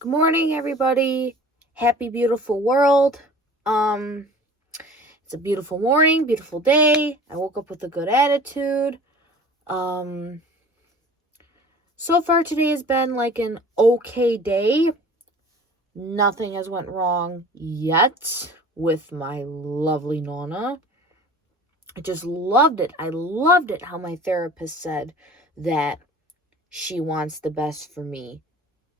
Good morning, everybody. Happy, beautiful world. Um, it's a beautiful morning, beautiful day. I woke up with a good attitude. Um, so far today has been like an okay day. Nothing has went wrong yet with my lovely nonna. I just loved it. I loved it how my therapist said that she wants the best for me.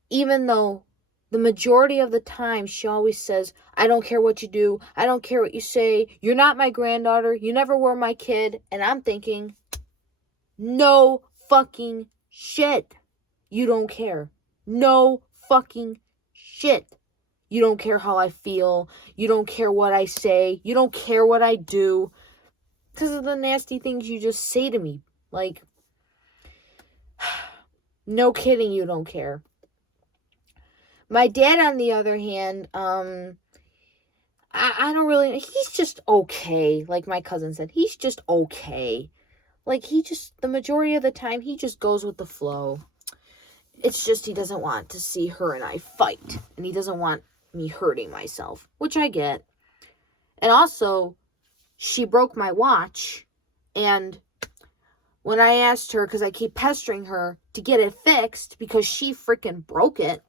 Even though the majority of the time she always says, I don't care what you do, I don't care what you say, you're not my granddaughter, you never were my kid. And I'm thinking, no fucking shit. You don't care. No fucking shit. You don't care how I feel. You don't care what I say. You don't care what I do. Because of the nasty things you just say to me. Like, no kidding, you don't care. My dad, on the other hand, I don't really, he's just okay. Like my cousin said, he's just okay. Like the majority of the time, he just goes with the flow. It's just he doesn't want to see her and I fight. And he doesn't want me hurting myself, which I get. And also, she broke my watch. And when I asked her, because I keep pestering her to get it fixed because she freaking broke it.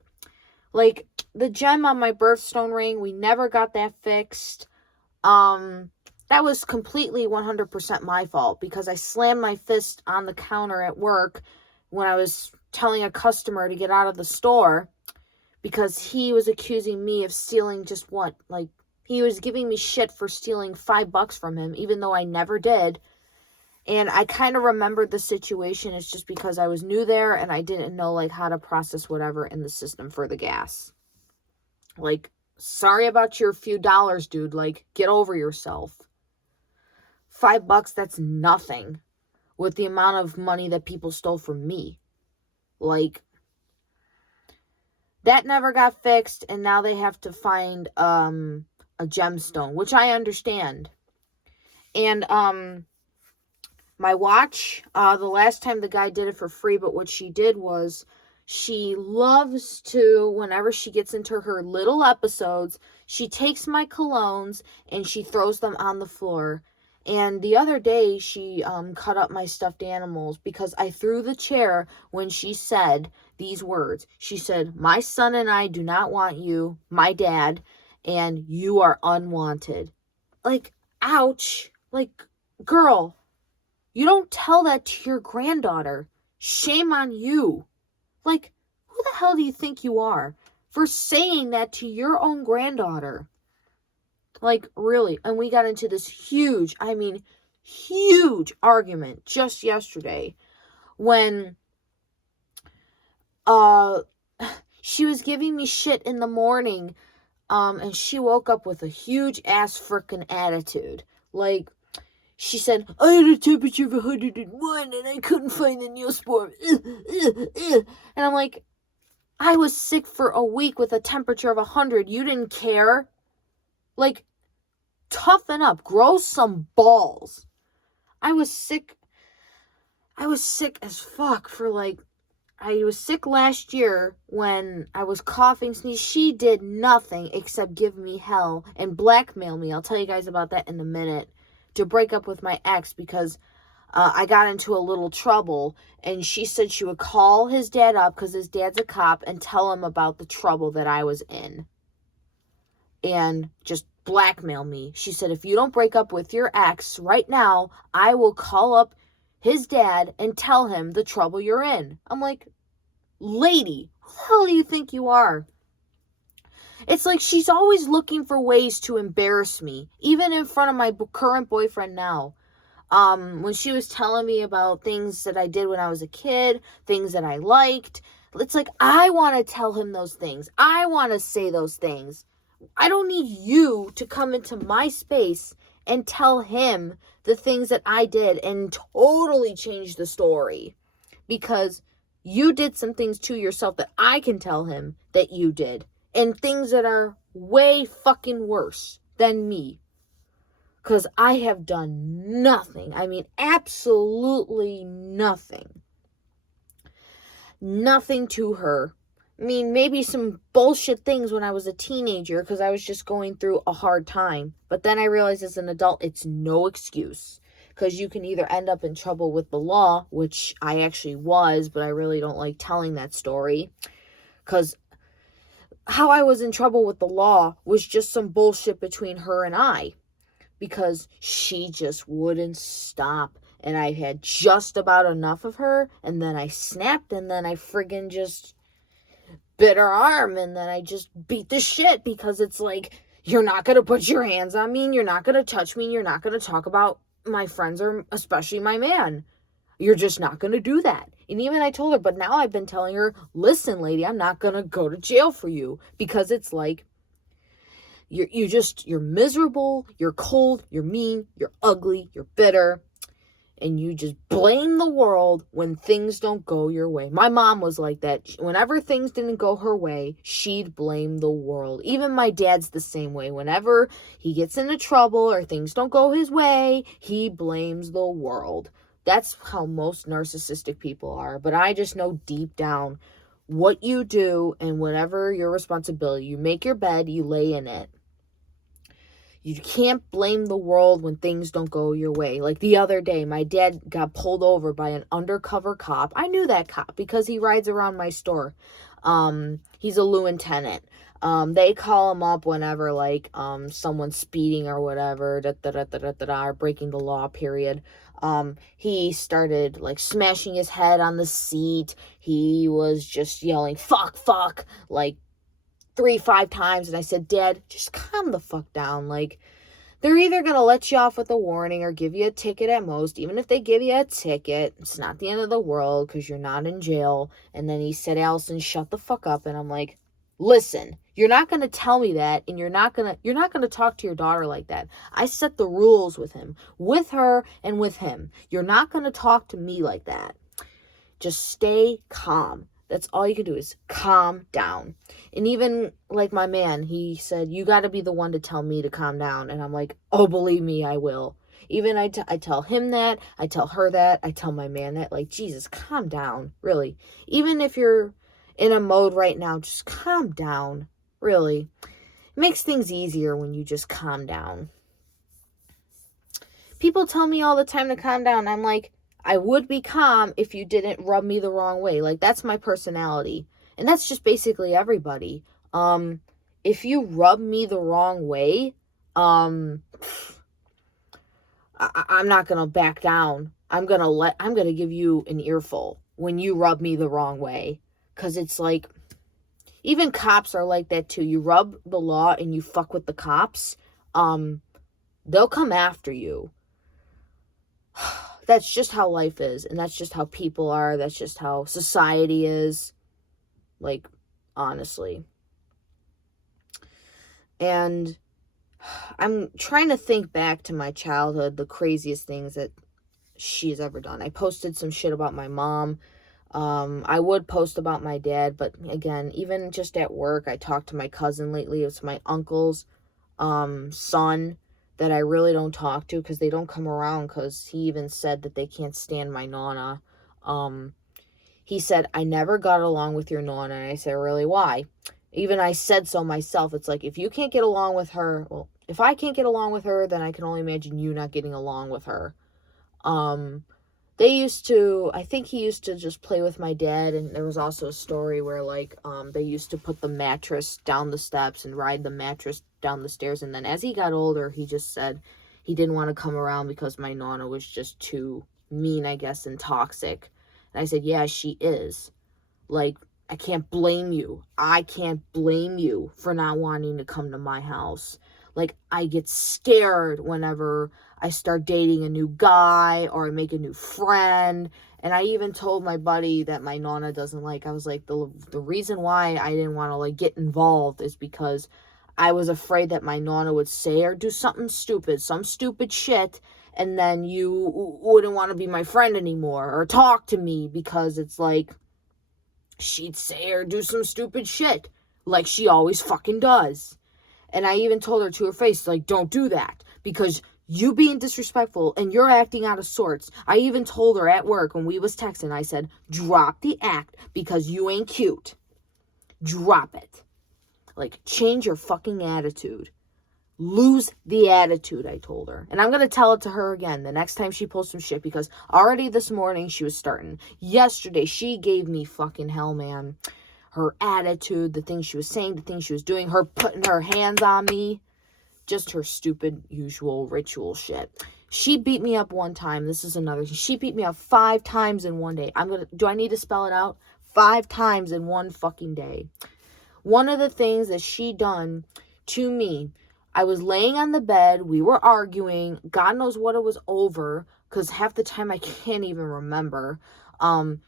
Like, the gem on my birthstone ring, we never got that fixed. That was completely 100% my fault because I slammed my fist on the counter at work when I was telling a customer to get out of the store because he was accusing me of stealing just what? Like, he was giving me shit for stealing $5 from him, even though I never did. And I kind of remembered the situation. It's just because I was new there and I didn't know, like, how to process whatever in the system for the gas. Like, sorry about your few dollars, dude. Like, get over yourself. $5, that's nothing with the amount of money that people stole from me. Like, that never got fixed, and now they have to find a gemstone, which I understand. And my watch, the last time the guy did it for free, but what she did was she loves to, whenever she gets into her little episodes, she takes my colognes and she throws them on the floor. And the other day, she cut up my stuffed animals because I threw the chair when she said these words. She said, my son and I do not want you, my dad, and you are unwanted. Like, ouch. Like, girl, you don't tell that to your granddaughter. Shame on you. Like, who the hell do you think you are for saying that to your own granddaughter? Like, really. And we got into this huge argument just yesterday when she was giving me shit in the morning, and she woke up with a huge ass frickin' attitude. Like, she said, I had a temperature of 101 and I couldn't find the Neosport. And I'm like, I was sick for a week with a temperature of 100. You didn't care? Like, toughen up. Grow some balls. I was sick as fuck for I was sick last year when I was coughing, sneeze. She did nothing except give me hell and blackmail me. I'll tell you guys about that in a minute. To break up with my ex because I got into a little trouble, and she said she would call his dad up because his dad's a cop and tell him about the trouble that I was in and just blackmail me. She said, if you don't break up with your ex right now, I will call up his dad and tell him the trouble you're in. I'm like, lady, who the hell do you think you are? It's like she's always looking for ways to embarrass me, even in front of my current boyfriend now. When she was telling me about things that I did when I was a kid, things that I liked, it's like, I want to tell him those things. I want to say those things. I don't need you to come into my space and tell him the things that I did and totally change the story. Because you did some things to yourself that I can tell him that you did. And things that are way fucking worse than me. Because I have done nothing. I mean, absolutely nothing. Nothing to her. I mean, maybe some bullshit things when I was a teenager because I was just going through a hard time. But then I realized as an adult, it's no excuse. Because you can either end up in trouble with the law, which I actually was, but I really don't like telling that story. Because how I was in trouble with the law was just some bullshit between her and I. Because she just wouldn't stop. And I had just about enough of her. And then I snapped, and then I friggin' just bit her arm, and then I just beat the shit because it's like, you're not going to put your hands on me, and you're not going to touch me, and you're not going to talk about my friends or especially my man. You're just not going to do that. And even I told her, but now I've been telling her, listen, lady, I'm not going to go to jail for you, because it's like, you're miserable, you're cold, you're mean, you're ugly, you're bitter. And you just blame the world when things don't go your way. My mom was like that. Whenever things didn't go her way, she'd blame the world. Even my dad's the same way. Whenever he gets into trouble or things don't go his way, he blames the world. That's how most narcissistic people are. But I just know deep down what you do and whatever your responsibility. You make your bed, you lay in it. You can't blame the world when things don't go your way. Like the other day, my dad got pulled over by an undercover cop. I knew that cop because he rides around my store. He's a lieutenant. They call him up whenever, like, someone's speeding or whatever, or breaking the law, period. He started, like, smashing his head on the seat. He was just yelling, fuck, like, 3-5 times. And I said, Dad, just calm the fuck down. Like, they're either gonna let you off with a warning or give you a ticket at most. Even if they give you a ticket, it's not the end of the world because you're not in jail. And then he said, Allison, shut the fuck up. And I'm like, listen, you're not gonna tell me that, and you're not gonna talk to your daughter like that. I set the rules with him, with her, and with him. You're not gonna talk to me like that. Just stay calm. That's all you can do is calm down. And even like my man, he said, you got to be the one to tell me to calm down. And I'm like, oh, believe me, I will. Even I tell him that, I tell her that, I tell my man that, like, Jesus, calm down, really. Even if you're in a mode right now, just calm down, really. It makes things easier when you just calm down. People tell me all the time to calm down. I'm like, I would be calm if you didn't rub me the wrong way. Like, that's my personality. And that's just basically everybody. If you rub me the wrong way, I'm not going to back down. I'm going to give you an earful when you rub me the wrong way. 'Cause it's like, even cops are like that too. You rub the law and you fuck with the cops, they'll come after you. That's just how life is, and that's just how people are. That's just how society is. Like, honestly. And I'm trying to think back to my childhood, the craziest things that she's ever done. I posted some shit about my mom. I would post about my dad, but again, even just at work, I talked to my cousin lately. It's my uncle's son that I really don't talk to because they don't come around, because he even said that they can't stand my nonna. He said, I never got along with your nonna. And I said, really, why? Even I said so myself. It's like, if you can't get along with her, well, if I can't get along with her, then I can only imagine you not getting along with her. I think he used to just play with my dad, and there was also a story where, like, they used to put the mattress down the steps and ride the mattress down the stairs, and then as he got older, he just said he didn't want to come around because my nonna was just too mean, I guess, and toxic. And I said, yeah, she is. Like, I can't blame you. I can't blame you for not wanting to come to my house. Like, I get scared whenever I start dating a new guy or I make a new friend. And I even told my buddy that my nonna doesn't like. I was like, the reason why I didn't want to, like, get involved is because I was afraid that my nonna would say or do something stupid, some stupid shit, and then you wouldn't want to be my friend anymore or talk to me, because it's like, she'd say or do some stupid shit like she always fucking does. And I even told her to her face, like, don't do that, because you being disrespectful and you're acting out of sorts. I even told her at work when we was texting, I said, drop the act, because you ain't cute. Drop it. Like, change your fucking attitude. Lose the attitude, I told her. And I'm going to tell it to her again the next time she pulls some shit, because already this morning she was starting. Yesterday, she gave me fucking hell, man. Her attitude, the things she was saying, the things she was doing, her putting her hands on me. Just her stupid, usual ritual shit. She beat me up one time. This is another. She beat me up 5 times in one day. Do I need to spell it out? 5 times in one fucking day. One of the things that she done to me, I was laying on the bed. We were arguing. God knows what it was over, because half the time I can't even remember.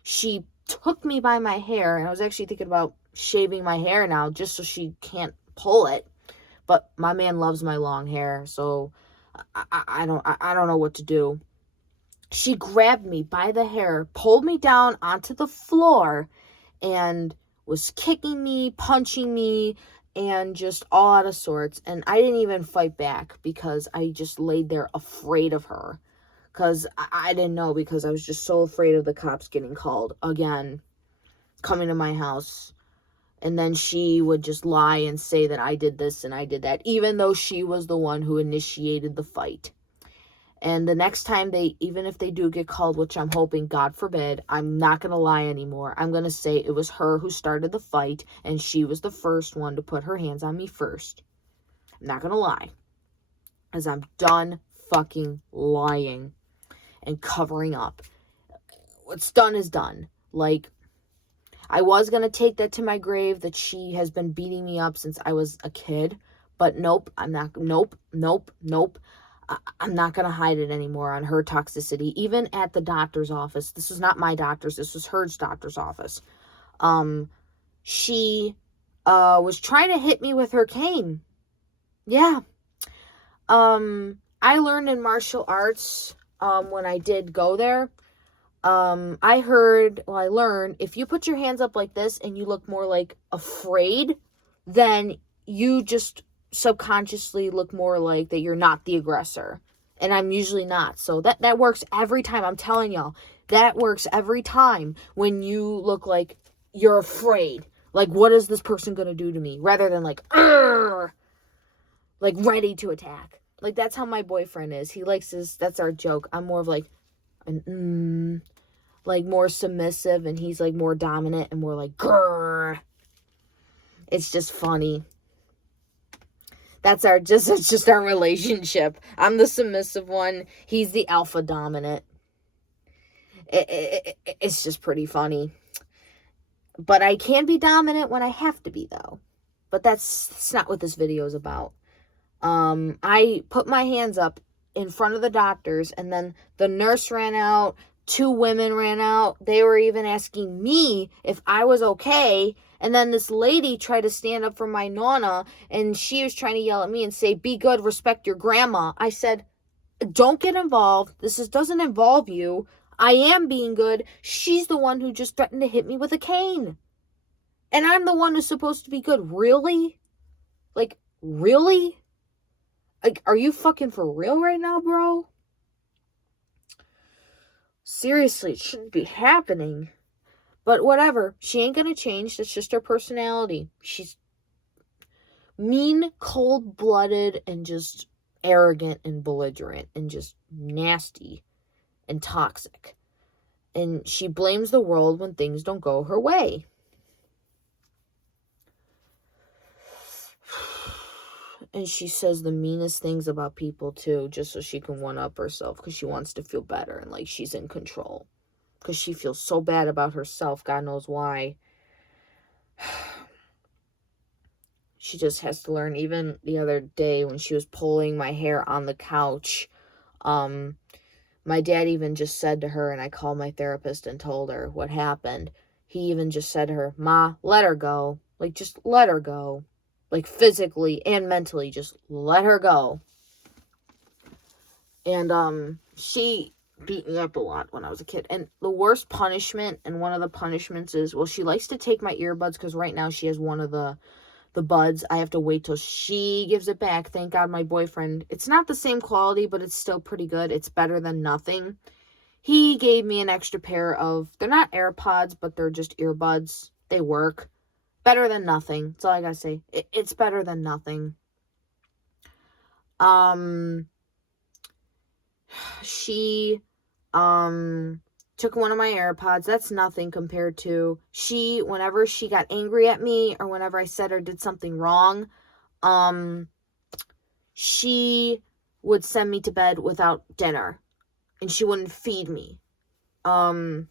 She took me by my hair, and I was actually thinking about shaving my hair now just so she can't pull it. But my man loves my long hair, so I don't know what to do. She grabbed me by the hair, pulled me down onto the floor, and was kicking me, punching me, and just all out of sorts. And I didn't even fight back, because I just laid there afraid of her. Because I didn't know, because I was just so afraid of the cops getting called again, coming to my house. And then she would just lie and say that I did this and I did that, even though she was the one who initiated the fight. And the next time even if they do get called, which I'm hoping, God forbid, I'm not going to lie anymore. I'm going to say it was her who started the fight, and she was the first one to put her hands on me first. I'm not going to lie, because I'm done fucking lying and covering up. What's done is done. Like, I was going to take that to my grave, that she has been beating me up since I was a kid. But nope, I'm not. Nope. I'm not going to hide it anymore on her toxicity. Even at the doctor's office. This was not my doctor's. This was her doctor's office. She was trying to hit me with her cane. Yeah. I learned in martial arts when I did go there. I learned, if you put your hands up like this and you look more like afraid, then you just subconsciously look more like that you're not the aggressor. And I'm usually not. So that works every time. I'm telling y'all, that works every time when you look like you're afraid. Like, what is this person going to do to me? Rather than like, Urgh! Like ready to attack. Like, that's how my boyfriend is. He likes this. That's our joke. I'm more of like, like more submissive, and he's like more dominant and more like grrr. It's just funny. It's just our relationship. I'm the submissive one. He's the alpha dominant. It's just pretty funny. But I can be dominant when I have to be, though. But that's not what this video is about. I put my hands up in front of the doctors, and then the nurse ran out. 2 women ran out. They were even asking me if I was okay. And then this lady tried to stand up for my nonna, and she was trying to yell at me and say, be good, respect your grandma. I said, don't get involved. Doesn't involve you. I am being good. She's the one who just threatened to hit me with a cane. And I'm the one who's supposed to be good. Really? Like, really? Like, are you fucking for real right now, bro? Seriously, it shouldn't be happening. But whatever. She ain't gonna change. That's just her personality. She's mean, cold-blooded, and just arrogant and belligerent and just nasty and toxic. And she blames the world when things don't go her way. And she says the meanest things about people, too, just so she can one-up herself, because she wants to feel better and like she's in control. Because she feels so bad about herself, God knows why. She just has to learn. Even the other day when she was pulling my hair on the couch, my dad even just said to her, and I called my therapist and told her what happened. He even just said to her, Ma, let her go. Like, just let her go. Like, physically and mentally, just let her go. And, she beat me up a lot when I was a kid. And the worst punishment, and one of the punishments is, well, she likes to take my earbuds, because right now she has one of the buds. I have to wait till she gives it back. Thank God my boyfriend, it's not the same quality, but it's still pretty good. It's better than nothing. He gave me an extra pair of, they're not AirPods, but they're just earbuds. They work. Better than nothing. That's all I gotta say. It's better than nothing. She took one of my AirPods. That's nothing compared to whenever she got angry at me or whenever I said or did something wrong, she would send me to bed without dinner and she wouldn't feed me. I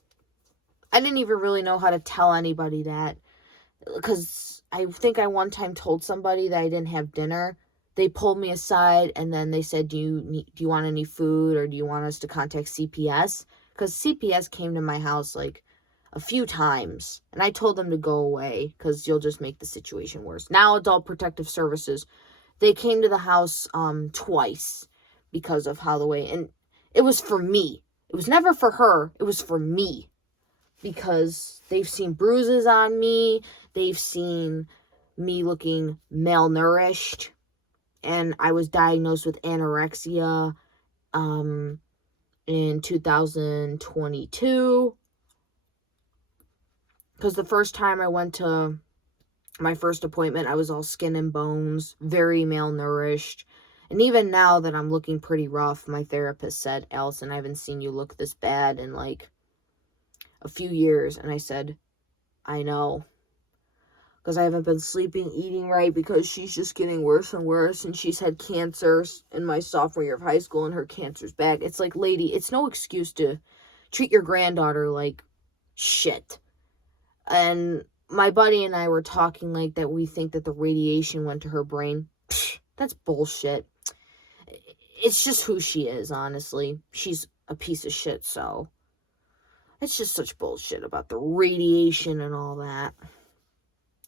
didn't even really know how to tell anybody that, because I think I one time told somebody that I didn't have dinner. They pulled me aside and then they said, do you want any food, or do you want us to contact CPS? Because CPS came to my house like a few times and I told them to go away because you'll just make the situation worse. Now Adult Protective Services, they came to the house twice because of how the way, and it was for me. It was never for her. It was for me, because they've seen bruises on me. They've seen me looking malnourished, and I was diagnosed with anorexia in 2022, because the first time I went to my first appointment, I was all skin and bones, very malnourished. And even now that I'm looking pretty rough, my therapist said, Allison, I haven't seen you look this bad in like a few years. And I said, I know, because I haven't been sleeping, eating right, because she's just getting worse and worse. And she's had cancer in my sophomore year of high school, and her cancer's back. It's like, lady, it's no excuse to treat your granddaughter like shit. And my buddy and I were talking like that we think that the radiation went to her brain. Psh, that's bullshit. It's just who she is, honestly. She's a piece of shit, so it's just such bullshit about the radiation and all that.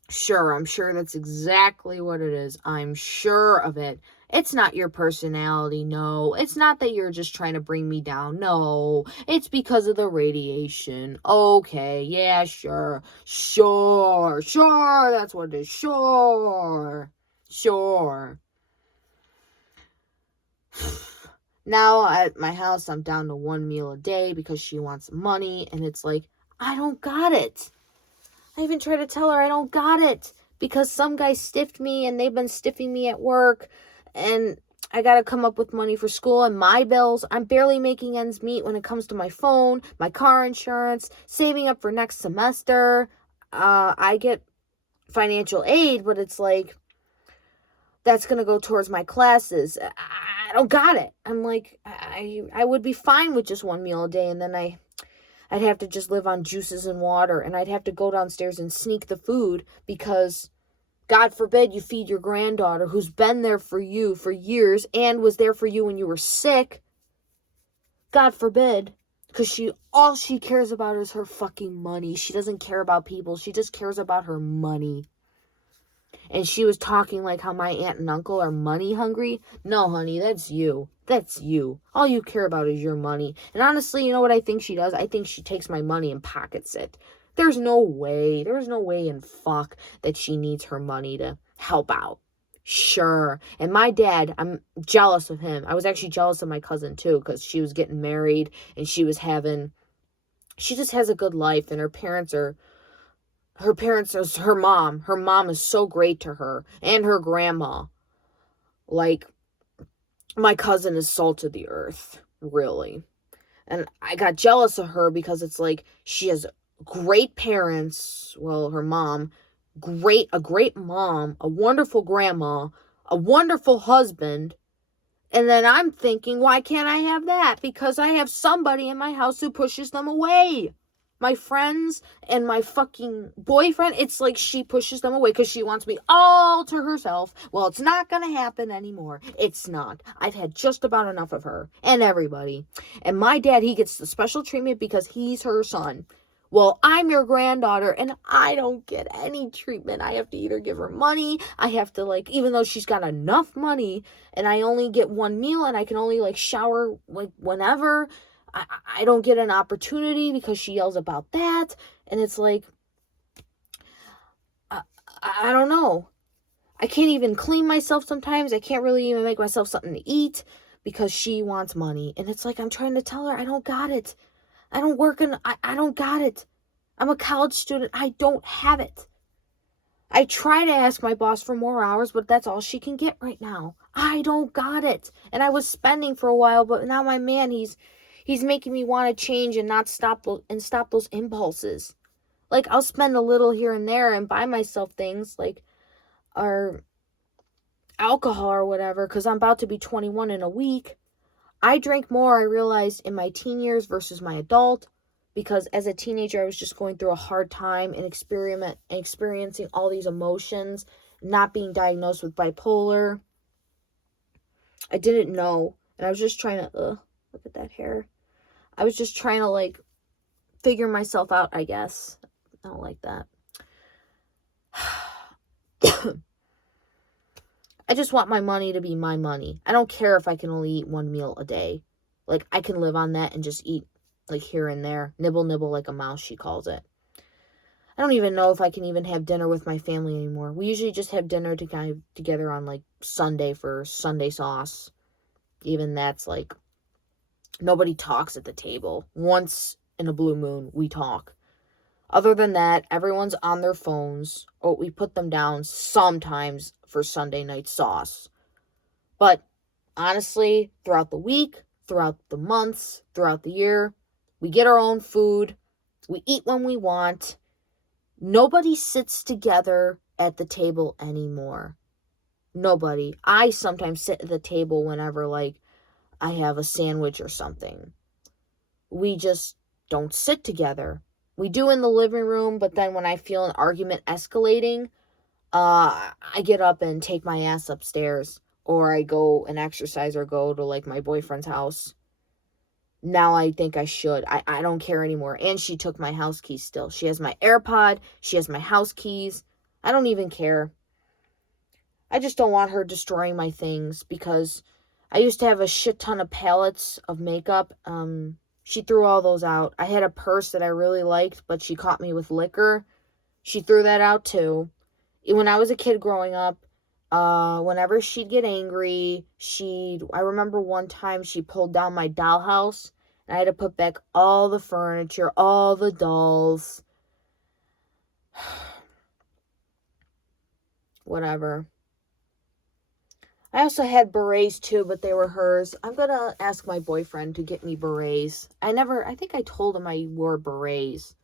Sure, I'm sure that's exactly what it is. I'm sure of it. It's not your personality, no. It's not that you're just trying to bring me down, no. It's because of the radiation. Okay, yeah, sure. Sure, that's what it is. Sure. Now at my house, I'm down to 1 meal a day because she wants money, and it's like, I don't got it. I even tried to tell her I don't got it, because some guy stiffed me and they've been stiffing me at work, and I got to come up with money for school and my bills. I'm barely making ends meet when it comes to my phone, my car insurance, saving up for next semester. I get financial aid, but it's like, that's going to go towards my classes. I don't got it. I'm like, I would be fine with just 1 meal a day, and then I'd have to just live on juices and water, and I'd have to go downstairs and sneak the food, because God forbid you feed your granddaughter, who's been there for you for years and was there for you when you were sick. God forbid, because all she cares about is her fucking money. She doesn't care about people. She just cares about her money. And she was talking like how my aunt and uncle are money hungry. No, honey, that's you. That's you. All you care about is your money. And honestly, you know what I think she does? I think she takes my money and pockets it. There's no way in fuck that she needs her money to help out. Sure. And my dad, I'm jealous of him. I was actually jealous of my cousin too, because she was getting married and she just has a good life, and her parents, her mom is so great to her, and her grandma. Like, my cousin is salt of the earth, really. And I got jealous of her because it's like, she has great parents. Well, her mom, a great mom, a wonderful grandma, a wonderful husband. And then I'm thinking, why can't I have that? Because I have somebody in my house who pushes them away. My friends and my fucking boyfriend, it's like she pushes them away because she wants me all to herself. Well, it's not going to happen anymore. It's not. I've had just about enough of her and everybody. And my dad, he gets the special treatment because he's her son. Well, I'm your granddaughter and I don't get any treatment. I have to either give her money. I have to, like, even though she's got enough money and I only get 1 meal and I can only, like, shower, like, whenever, I don't get an opportunity because she yells about that. And it's like, I don't know. I can't even clean myself sometimes. I can't really even make myself something to eat because she wants money. And it's like, I'm trying to tell her, I don't got it. I don't work I don't got it. I'm a college student. I don't have it. I try to ask my boss for more hours, but that's all she can get right now. I don't got it. And I was spending for a while, but now my man, he's making me want to change and not stop those impulses. Like, I'll spend a little here and there and buy myself things like or alcohol or whatever cuz I'm about to be 21 in a week. I drank more, I realized, in my teen years versus my adult, because as a teenager I was just going through a hard time and experiencing all these emotions, not being diagnosed with bipolar. I didn't know, and I was just trying to look at that hair. I was just trying to like figure myself out, I guess. I don't like that. I just want my money to be my money. I don't care if I can only eat one meal a day. Like, I can live on that and just eat, like, here and there. Nibble, nibble like a mouse, she calls it. I don't even know if I can even have dinner with my family anymore. We usually just have dinner together on, like, Sunday for Sunday sauce. Even that's, like, nobody talks at the table. Once in a blue moon, we talk. Other than that, everyone's on their phones. Or we put them down sometimes for Sunday night sauce. But honestly, throughout the week, throughout the months, throughout the year, we get our own food. We eat when we want. Nobody sits together at the table anymore. Nobody. I sometimes sit at the table whenever, like, I have a sandwich or something. We just don't sit together. We do in the living room, but then when I feel an argument escalating, I get up and take my ass upstairs, or I go and exercise or go to, like, my boyfriend's house. Now I think I should. I don't care anymore. And she took my house keys still. She has my AirPod. She has my house keys. I don't even care. I just don't want her destroying my things because I used to have a shit ton of palettes of makeup. She threw all those out. I had a purse that I really liked, but she caught me with liquor. She threw that out too. When I was a kid growing up, whenever she'd get angry, I remember one time she pulled down my dollhouse, and I had to put back all the furniture, all the dolls. Whatever. I also had berets too, but they were hers. I'm gonna ask my boyfriend to get me berets. I think I told him I wore berets.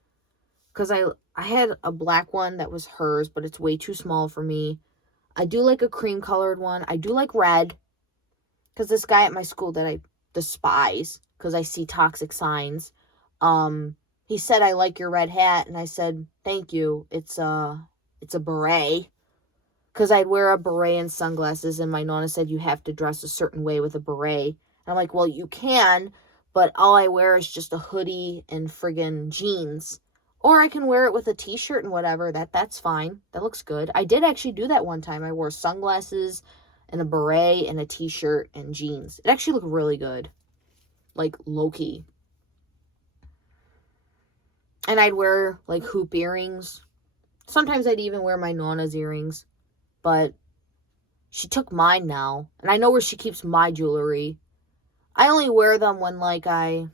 Because I had a black one that was hers, but it's way too small for me. I do like a cream colored one. I do like red. Because this guy at my school that I despise, because I see toxic signs, he said, I like your red hat. And I said, thank you. It's a beret. Because I'd wear a beret and sunglasses, and my nonna said you have to dress a certain way with a beret. And I'm like, well, you can, but all I wear is just a hoodie and friggin' jeans. Or I can wear it with a t-shirt and whatever. That's fine. That looks good. I did actually do that one time. I wore sunglasses and a beret and a t-shirt and jeans. It actually looked really good. Like, low-key. And I'd wear, like, hoop earrings. Sometimes I'd even wear my nonna's earrings. But she took mine now. And I know where she keeps my jewelry. I only wear them when, like, I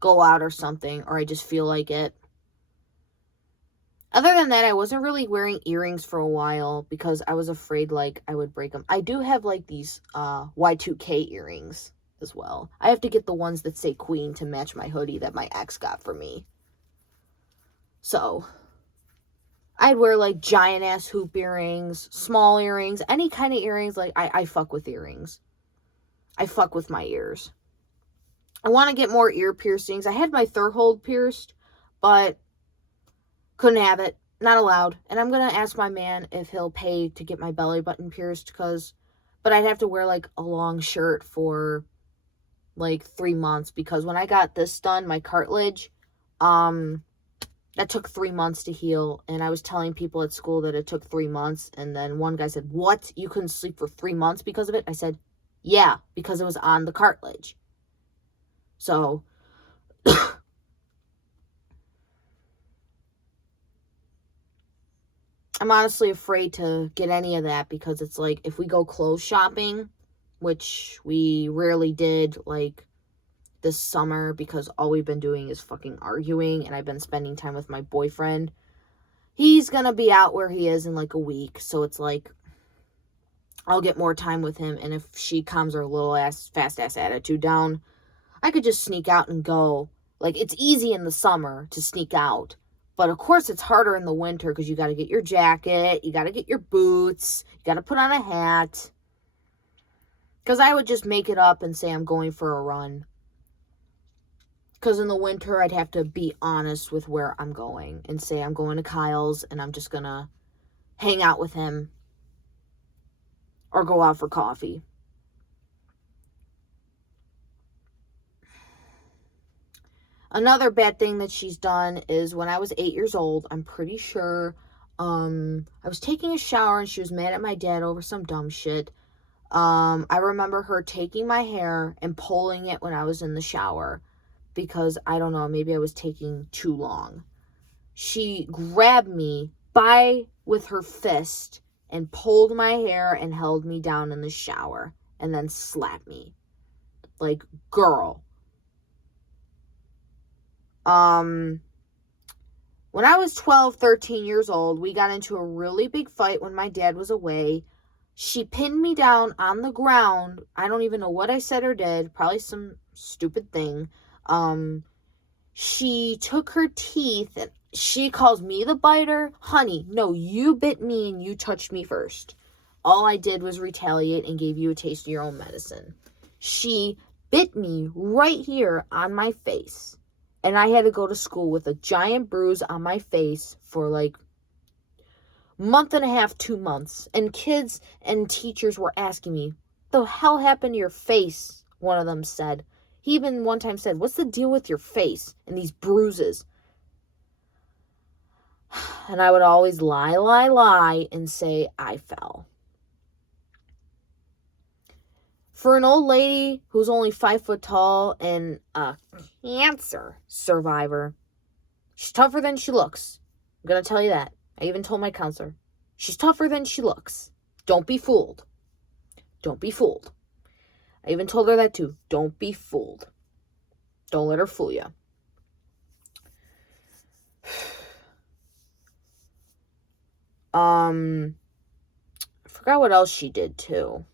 go out or something, or I just feel like it. Other than that, I wasn't really wearing earrings for a while because I was afraid, like, I would break them. I do have, like, these Y2K earrings as well. I have to get the ones that say Queen to match my hoodie that my ex got for me. So I'd wear, like, giant-ass hoop earrings, small earrings, any kind of earrings. Like, I fuck with earrings. I fuck with my ears. I want to get more ear piercings. I had my third hold pierced, but couldn't have it. Not allowed. And I'm going to ask my man if he'll pay to get my belly button pierced, but I'd have to wear, like, a long shirt for, like, 3 months, because when I got this done, my cartilage, that took 3 months to heal, and I was telling people at school that it took 3 months, and then one guy said, what? You couldn't sleep for 3 months because of it? I said, yeah, because it was on the cartilage. So, I'm honestly afraid to get any of that, because it's like, if we go clothes shopping, which we rarely did, like, this summer, because all we've been doing is fucking arguing, and I've been spending time with my boyfriend. he's going to be out where he is in like a week. So it's like, I'll get more time with him. And if she calms her little fast ass attitude down, I could just sneak out and go. Like, it's easy in the summer to sneak out. But of course it's harder in the winter because you got to get your jacket. You got to get your boots. You got to put on a hat. Because I would just make it up and say I'm going for a run. Because in the winter, I'd have to be honest with where I'm going. And say I'm going to Kyle's and I'm just going to hang out with him. Or go out for coffee. Another bad thing that she's done is when I was 8 years old, I'm pretty sure, I was taking a shower and she was mad at my dad over some dumb shit. I remember her taking my hair and pulling it when I was in the shower because, I don't know, maybe I was taking too long. She grabbed me with her fist and pulled my hair and held me down in the shower and then slapped me. Like, girl. When I was 12, 13 years old, we got into a really big fight when my dad was away. She pinned me down on the ground. I don't even know what I said or did. Probably some stupid thing. She took her teeth and she calls me the biter. Honey, no, you bit me and you touched me first. All I did was retaliate and gave you a taste of your own medicine. She bit me right here on my face. And I had to go to school with a giant bruise on my face for like month and a half, 2 months. And kids and teachers were asking me, the hell happened to your face? One of them said. He even one time said, what's the deal with your face and these bruises? And I would always lie and say I fell. For an old lady who's only 5 foot tall and a cancer survivor, she's tougher than she looks. I'm going to tell you that. I even told my counselor, she's tougher than she looks. Don't be fooled. Don't be fooled. I even told her that too. Don't be fooled. Don't let her fool you. I forgot what else she did too.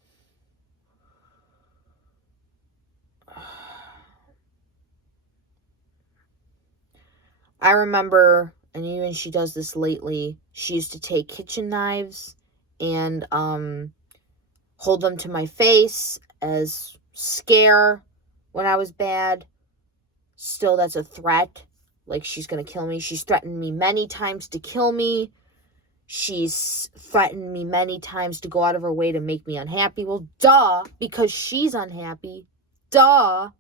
I remember, and even she does this lately, she used to take kitchen knives and hold them to my face as scare when I was bad. Still, that's a threat. Like, she's going to kill me. She's threatened me many times to kill me. She's threatened me many times to go out of her way to make me unhappy. Well, duh, because she's unhappy. Duh.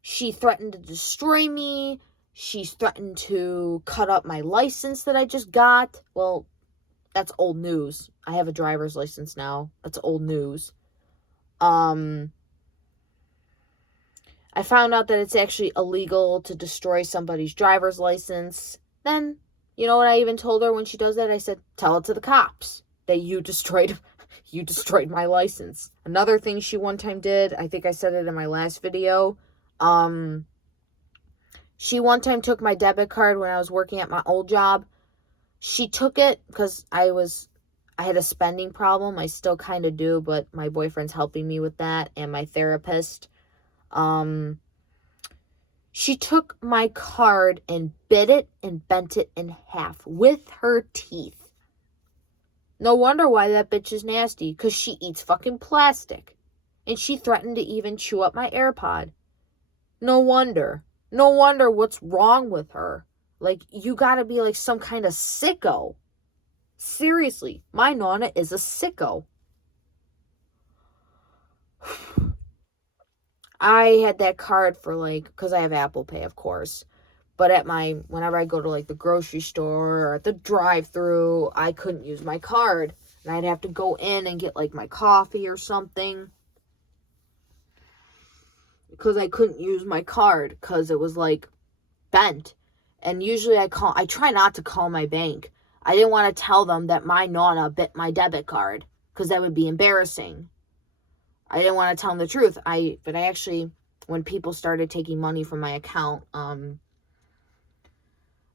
She threatened to destroy me. She's threatened to cut up my license that I just got. Well, that's old news. I have a driver's license now. That's old news. I found out that it's actually illegal to destroy somebody's driver's license. Then, you know what I even told her when she does that? I said, tell it to the cops that you destroyed my license. Another thing she one time did, I think I said it in my last video, she one time took my debit card when I was working at my old job. She took it because I had a spending problem. I still kind of do, but my boyfriend's helping me with that and my therapist. She took my card and bit it and bent it in half with her teeth. No wonder why that bitch is nasty, because she eats fucking plastic. And she threatened to even chew up my AirPod. No wonder. No wonder what's wrong with her. Like, you gotta be like some kind of sicko. Seriously, my nonna is a sicko. I had that card for like, because I have Apple Pay, of course. But whenever I go to like the grocery store or at the drive-thru, I couldn't use my card. And I'd have to go in and get like my coffee or something. Because I couldn't use my card because it was like bent. And usually I try not to call my bank. I didn't want to tell them that my nonna bit my debit card because that would be embarrassing. I didn't want to tell them the truth. But I actually, when people started taking money from my account,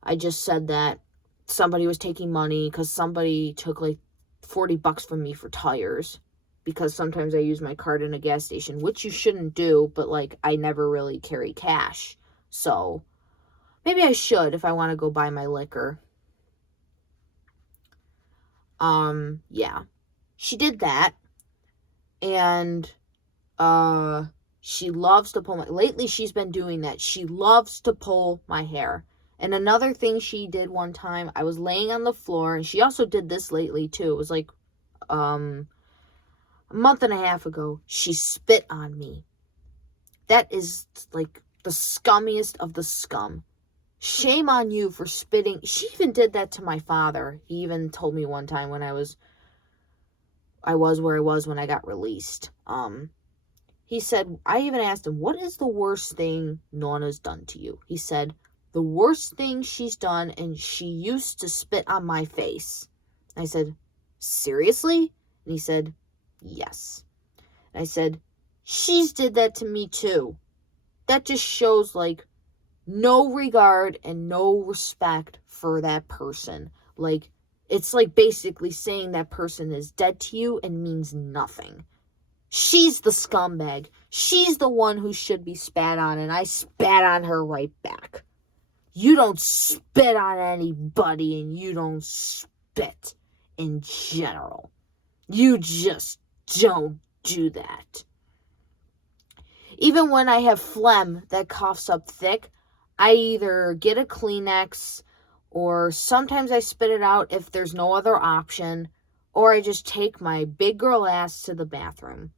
I just said that somebody was taking money because somebody took like $40 from me for tires, because sometimes I use my card in a gas station, which you shouldn't do, but like I never really carry cash. So maybe I should if I want to go buy my liquor. Yeah. She did that. And she loves to pull lately she's been doing that. She loves to pull my hair. And another thing she did one time, I was laying on the floor, and she also did this lately too. It was like a month and a half ago. She spit on me. That is like the scummiest of the scum. Shame on you for spitting. She even did that to my father. He even told me one time when I was where I was when I got released. He said, I even asked him, what is the worst thing Nonna's done to you? He said, the worst thing she's done, and she used to spit on my face. I said, seriously? And he said, yes. And I said, she's did that to me too. That just shows like no regard and no respect for that person. Like, it's like basically saying that person is dead to you and means nothing. She's the scumbag. She's the one who should be spat on, and I spat on her right back. You don't spit on anybody, and you don't spit in general. You just don't do that. Even when I have phlegm that coughs up thick, I either get a Kleenex, or sometimes I spit it out if there's no other option, or I just take my big girl ass to the bathroom.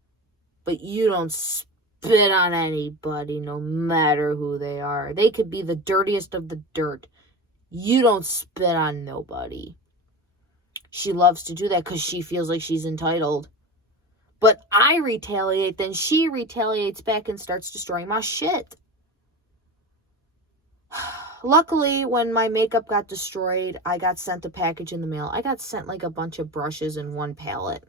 But you don't spit on anybody, no matter who they are. They could be the dirtiest of the dirt. You don't spit on nobody. She loves to do that because she feels like she's entitled. But I retaliate, then she retaliates back and starts destroying my shit. Luckily, when my makeup got destroyed, I got sent a package in the mail. I got sent like a bunch of brushes and one palette.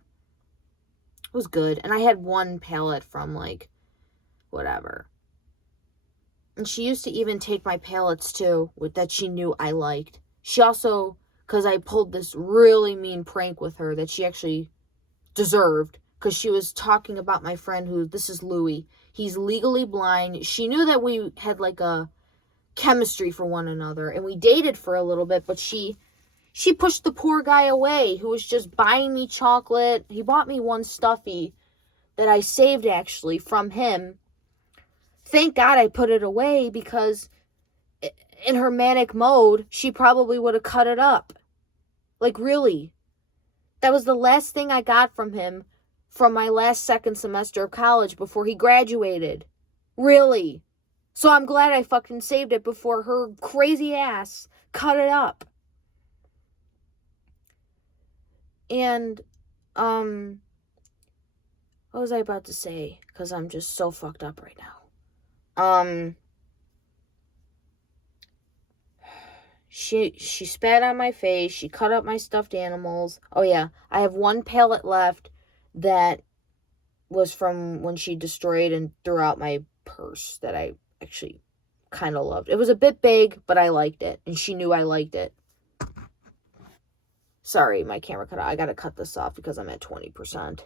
It was good. And I had one palette from like whatever. And she used to even take my palettes too, that she knew I liked. She also, because I pulled this really mean prank with her that she actually deserved, because she was talking about my friend who, this is Louie. He's legally blind. She knew that we had like a chemistry for one another, and we dated for a little bit, but she pushed the poor guy away who was just buying me chocolate. He bought me one stuffy that I saved actually from him. Thank God I put it away, because in her manic mode, she probably would have cut it up. Like, really. That was the last thing I got from him from my last second semester of college before he graduated. Really. So I'm glad I fucking saved it before her crazy ass cut it up. And, what was I about to say? Because I'm just so fucked up right now. She spat on my face. She cut up my stuffed animals. Oh yeah, I have one palette left that was from when she destroyed and threw out my purse that I actually kind of loved. It was a bit big, but I liked it, and she knew I liked it. Sorry, my camera cut out. I gotta cut this off because I'm at 20%.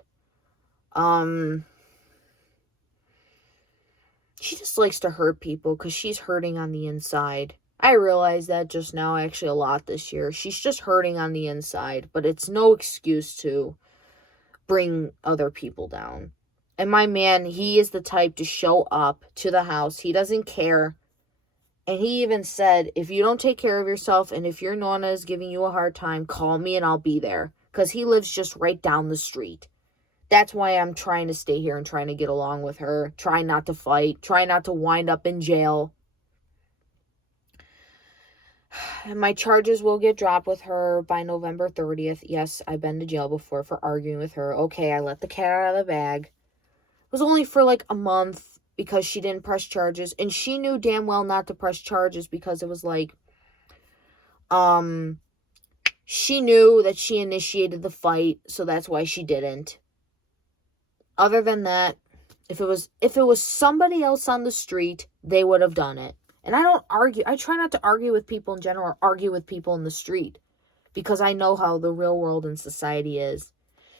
She just likes to hurt people because she's hurting on the inside. I realized that just now, actually a lot this year. She's just hurting on the inside, but it's no excuse to bring other people down. And my man, he is the type to show up to the house. He doesn't care. And he even said, if you don't take care of yourself and if your nonna is giving you a hard time, call me and I'll be there. Because he lives just right down the street. That's why I'm trying to stay here and trying to get along with her. Try not to fight. Try not to wind up in jail. And my charges will get dropped with her by November 30th. Yes, I've been to jail before for arguing with her. Okay, I let the cat out of the bag. It was only for like a month because she didn't press charges. And she knew damn well not to press charges because it was like, she knew that she initiated the fight, so that's why she didn't. Other than that, if it was somebody else on the street, they would have done it. And I don't argue. I try not to argue with people in general or argue with people in the street because I know how the real world and society is.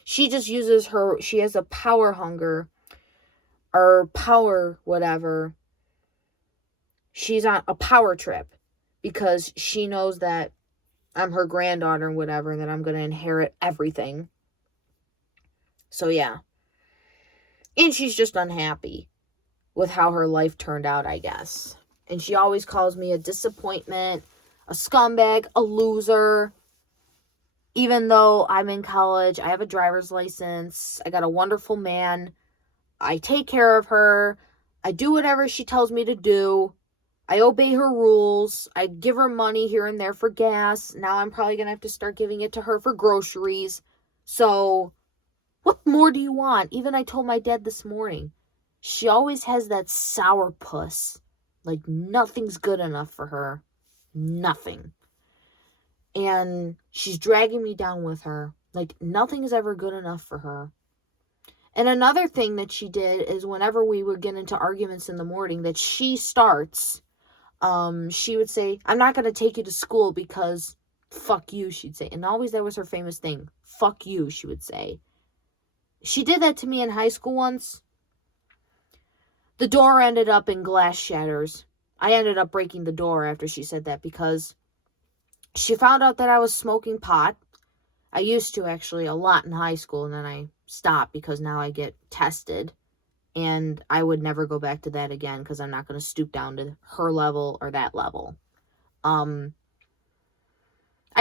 She just uses she has a power hunger or power whatever. She's on a power trip because she knows that I'm her granddaughter and whatever, and that I'm going to inherit everything. So yeah. And she's just unhappy with how her life turned out, I guess. And she always calls me a disappointment, a scumbag, a loser. Even though I'm in college, I have a driver's license, I got a wonderful man, I take care of her, I do whatever she tells me to do, I obey her rules, I give her money here and there for gas. Now I'm probably going to have to start giving it to her for groceries. So, what more do you want? Even I told my dad this morning, she always has that sour puss. Like nothing's good enough for her. Nothing. And she's dragging me down with her. Like nothing is ever good enough for her. And another thing that she did is whenever we would get into arguments in the morning that she starts, she would say, I'm not going to take you to school because fuck you, she'd say. And always that was her famous thing. Fuck you, she would say. She did that to me in high school once. The door ended up in glass shatters. I ended up breaking the door after she said that because she found out that I was smoking pot. I used to actually a lot in high school, and then I stopped because now I get tested. And I would never go back to that again because I'm not going to stoop down to her level or that level. I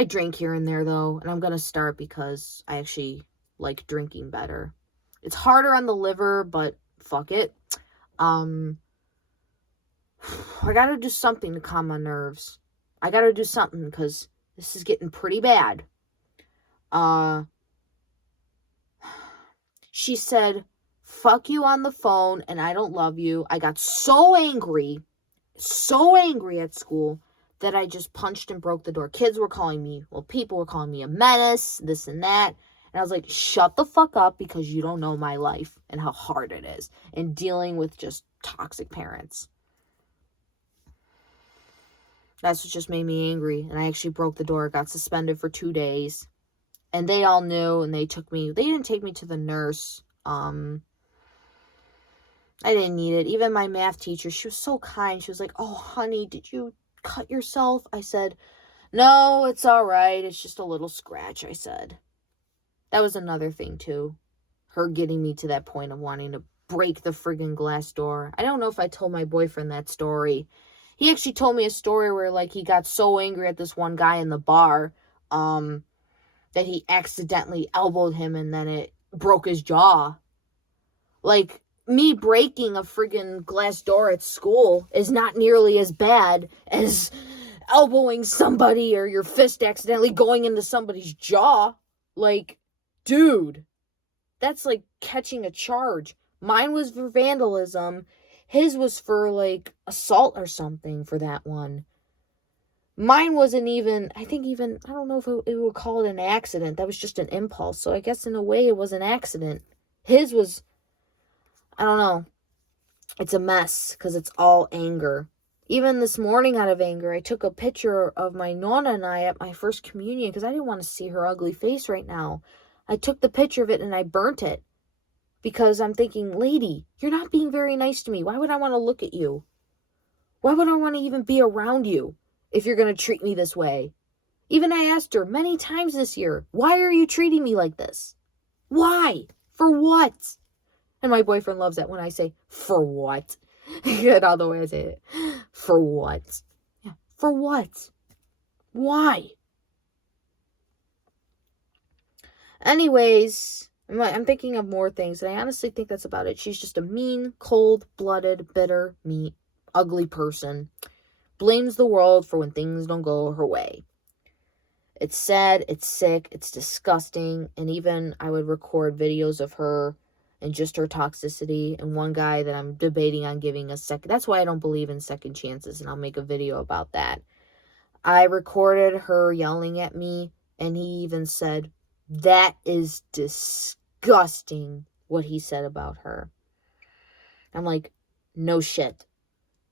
drink here and there, though, and I'm going to start because I actually like drinking better. It's harder on the liver, but fuck it. I got to do something to calm my nerves. I got to do something because this is getting pretty bad. She said, fuck you on the phone and I don't love you. I got so angry at school that I just punched and broke the door. People were calling me a menace, this and that. And I was like, shut the fuck up because you don't know my life and how hard it is and dealing with just toxic parents. That's what just made me angry. And I actually broke the door, got suspended for 2 days. And they all knew, and they didn't take me to the nurse. I didn't need it. Even my math teacher, she was so kind. She was like, oh, honey, did you cut yourself? I said, no, it's all right. It's just a little scratch, I said. That was another thing, too. Her getting me to that point of wanting to break the friggin' glass door. I don't know if I told my boyfriend that story. He actually told me a story where, like, he got so angry at this one guy in the bar, that he accidentally elbowed him and then it broke his jaw. Like, me breaking a friggin' glass door at school is not nearly as bad as elbowing somebody or your fist accidentally going into somebody's jaw. Like, dude, that's like catching a charge. Mine was for vandalism. His was for, like, assault or something for that one. Mine wasn't even, I don't know if it would call it an accident. That was just an impulse. So I guess in a way it was an accident. His was, I don't know. It's a mess because it's all anger. Even this morning out of anger, I took a picture of my nonna and I at my first communion because I didn't want to see her ugly face right now. I took the picture of it and I burnt it because I'm thinking, lady, you're not being very nice to me. Why would I want to look at you? Why would I want to even be around you if you're going to treat me this way? Even I asked her many times this year, why are you treating me like this? Why? For what? And my boyfriend loves that when I say, for what? Get all the way I say it. For what? Yeah, for what? Why? Anyways, I'm thinking of more things, and I honestly think that's about it. She's just a mean, cold-blooded, bitter, ugly person. Blames the world for when things don't go her way. It's sad, it's sick, it's disgusting, and even I would record videos of her and just her toxicity, and one guy that I'm debating on giving a second, that's why I don't believe in second chances, and I'll make a video about that. I recorded her yelling at me, and he even said, that is disgusting, what he said about her. I'm like, no shit.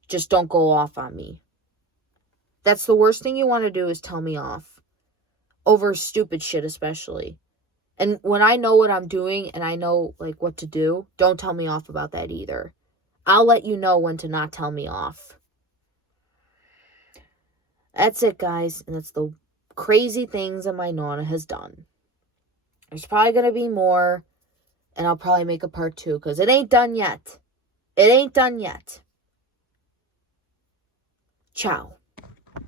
Just don't go off on me. That's the worst thing you want to do, is tell me off. Over stupid shit especially. And when I know what I'm doing and I know like what to do, don't tell me off about that either. I'll let you know when to not tell me off. That's it, guys. And that's the crazy things that my nonna has done. There's probably going to be more. And I'll probably make a part 2 because it ain't done yet. It ain't done yet. Ciao.